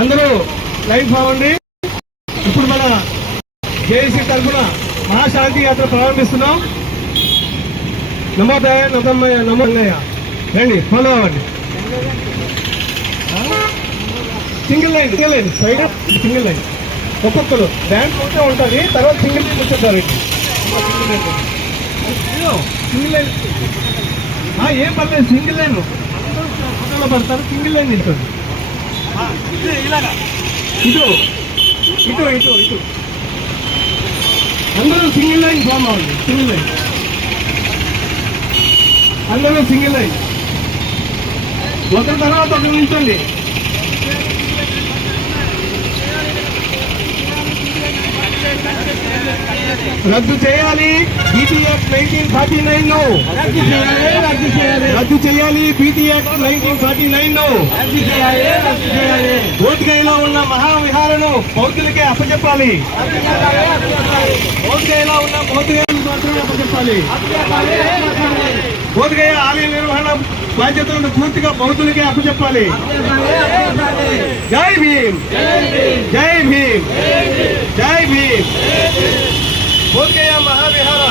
అందరూ లైవ్ బాగుండి. ఇప్పుడు మన జేఏసీ తరఫున మహాశాంతి యాత్ర ప్రారంభిస్తున్నాం. నమోదయ నమయ్య నమోదయ రండి, ఫాలో అవ్వండి. Single line side single line, ఒక్కొక్కరు డ్యాన్స్ ఉంటే ఉంటుంది, తర్వాత సింగిల్ లైన్ వచ్చేస్తారు. సింగిల్ లైన్ ఏం పర్లేదు, సింగిల్ లైన్ ఫోటోలో పడతారు, సింగిల్ లైన్ నిల్చోండి. ఇటు ఇటు ఇటు ఇటు అందరూ సింగిల్ లైన్ ఫామ్ అవ్వండి. సింగిల్ లైన్ అందరూ సింగిల్ లైన్, ఒకరి తర్వాత ఒకరు నిల్చోండి. రద్దు చేయాలి బీటీ యాక్ట్ 1949 రద్దు చేయాలి బీటీ యాక్ట్ 1949 బోధ్గయలో ఉన్న మహావిహారను బౌద్ధులకే అప్పచెప్పాలి. బోధ్గయలో ఉన్న బౌద్ధులకు మాత్రమే అప్పచెప్పాలి. బోధ్గయ ఆలయ నిర్వహణ బాధ్యతలను పూర్తిగా బౌద్ధులకే అప్పచెప్పాలి. జై భీమ్, జై భీమ్, జై భీమ్. బోధ్గయ మహావిహార